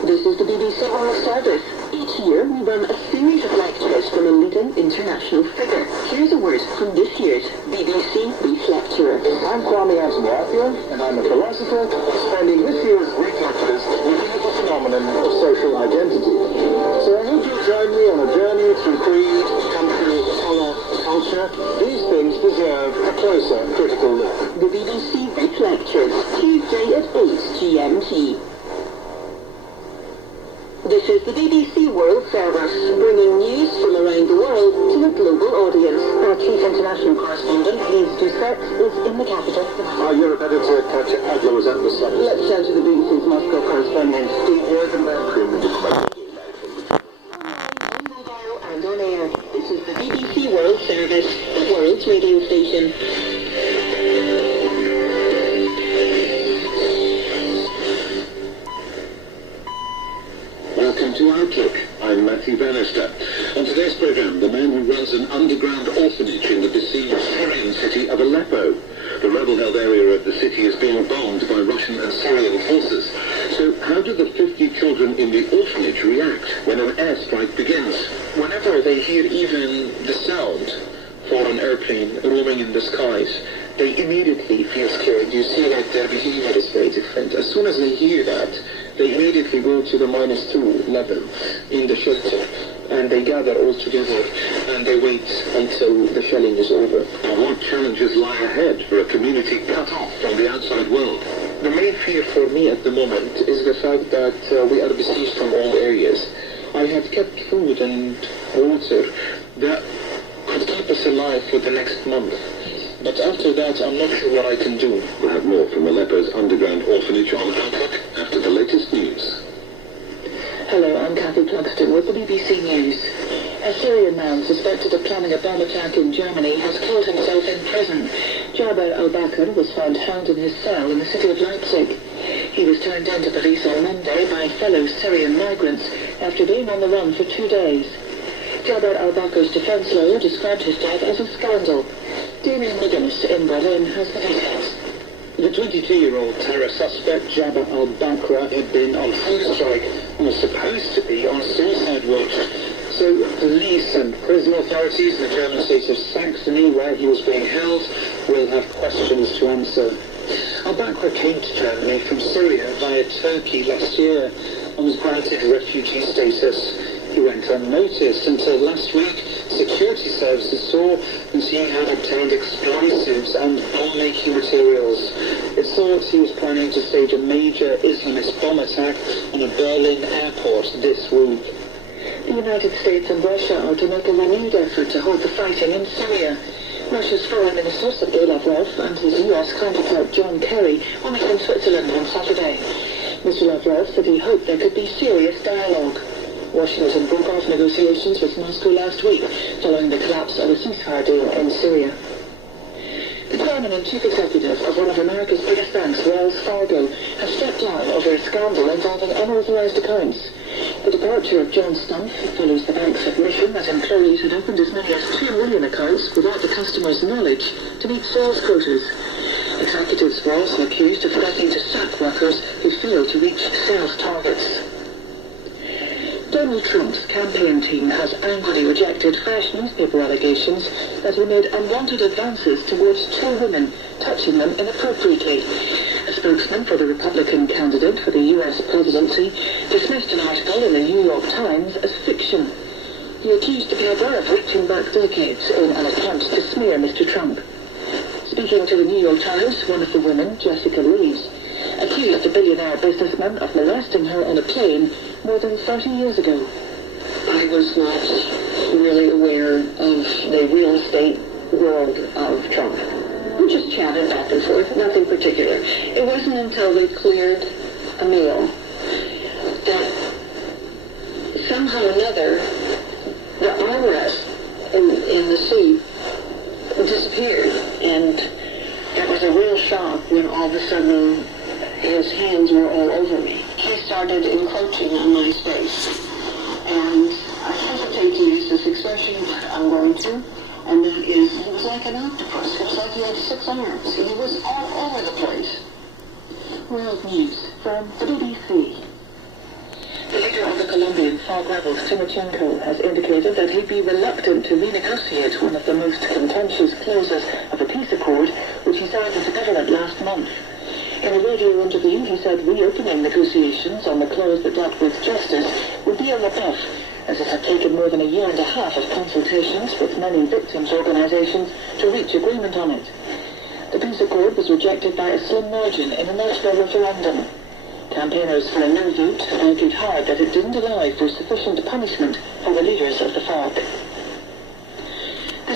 This is the BBC World Service. Each year we run a series of lectures from a leading international figure. Here's a word from this year's BBC Greek lecturer. I'm Kwame Anthony, and I'm a philosopher spending this year's Greek lectures looking at the phenomenon of social identity. So I hope you'll join me on a journey through creed, country, colour, culture. These things deserve a closer critical look. The BBC Greek Lectures, Tuesday at 8 GMT. This is the BBC World Service, bringing news from around the world to a global audience. Our chief international correspondent, Lise Doucette, is in the capital. Our Europe editor, Katja Adler, was at the summit. Let's turn to the BBC's Moscow correspondent, Steve Rosenberg. On mobile and on air, this is the BBC World Service, the world's radio station. Welcome to Outlook. I'm Matthew Bannister. On today's programme, the man who runs an underground orphanage in the besieged Syrian city of Aleppo. The rebel-held area of the city is being bombed by Russian and Syrian forces. So how do the 50 children in the orphanage react when an airstrike begins? Whenever they hear even the sound for an airplane roaming in the skies, they immediately feel scared. You see that their behavior is very different. As soon as they hear that, they immediately go to the -2 level in the shelter, and they gather all together and they wait until the shelling is over. What challenges lie ahead for a community cut off from the outside world? The main fear for me at the moment is the fact that we are besieged from all areas. I have kept food and water that could keep us alive for the next month. But after that, I'm not sure what I can do. We'll have more from Aleppo's underground orphanage on Outlook after the latest news. Hello, I'm Kathy Clugston with the BBC News. A Syrian man suspected of planning a bomb attack in Germany has killed himself in prison. Jaber al-Bakr was found hanged in his cell in the city of Leipzig. He was turned into police on Monday by fellow Syrian migrants after being on the run for 2 days. Jaber al-Bakr's defense lawyer described his death as a scandal. Damien McGuinness in Berlin has the details. The 22-year-old terror suspect, Jaber al-Bakr, had been on hunger strike and was supposed to be on suicide watch. So police and prison authorities in the German state of Saxony, where he was being held, will have questions to answer. Al-Bakr came to Germany from Syria via Turkey last year and was granted refugee status. He went unnoticed until last week. Security services saw that he had obtained explosives and bomb-making materials. It's thought he was planning to stage a major Islamist bomb attack on a Berlin airport this week. The United States and Russia are to make a renewed effort to hold the fighting in Syria. Russia's Foreign Minister Sergei Lavrov and his US counterpart John Kerry will meet in Switzerland on Saturday. Mr. Lavrov said he hoped there could be serious dialogue. Washington broke off negotiations with Moscow last week following the collapse of a ceasefire deal in Syria. The chairman and chief executive of one of America's biggest banks, Wells Fargo, has stepped down over a scandal involving unauthorized accounts. The departure of John Stumpf follows the bank's admission that employees had opened as many as 2 million accounts without the customer's knowledge to meet sales quotas. Executives were also accused of threatening to sack workers who failed to reach sales targets. Donald Trump's campaign team has angrily rejected fresh newspaper allegations that he made unwanted advances towards 2 women, touching them inappropriately. A spokesman for the Republican candidate for the US presidency dismissed an article in the New York Times as fiction. He accused the paper of reaching back decades in an attempt to smear Mr. Trump. Speaking to the New York Times, one of the women, Jessica Reeves, accused the billionaire businessman of molesting her on a plane more than 30 years ago. I was not really aware of the real estate world of Trump. We just chatted back and forth, nothing particular. It wasn't until we cleared a meal that somehow or another the armrest in the seat disappeared, and it was a real shock when all of a sudden his hands were all over me. He started encroaching on my space, and I hesitate to use this expression, but I'm going to, and that is, he was like an octopus. It was like he had 6 arms. He was all over the place. World News from the BBC. Colombian FARC rebel Timochenko has indicated that he'd be reluctant to renegotiate one of the most contentious clauses of a peace accord, which he signed with the government last month. In a radio interview, he said reopening negotiations on the clause that dealt with justice would be a rebuff, as it had taken more than a year and a half of consultations with many victims' organisations to reach agreement on it. The peace accord was rejected by a slim margin in a national referendum. Campaigners for a no vote argued hard that it didn't allow for sufficient punishment for the leaders of the FARC.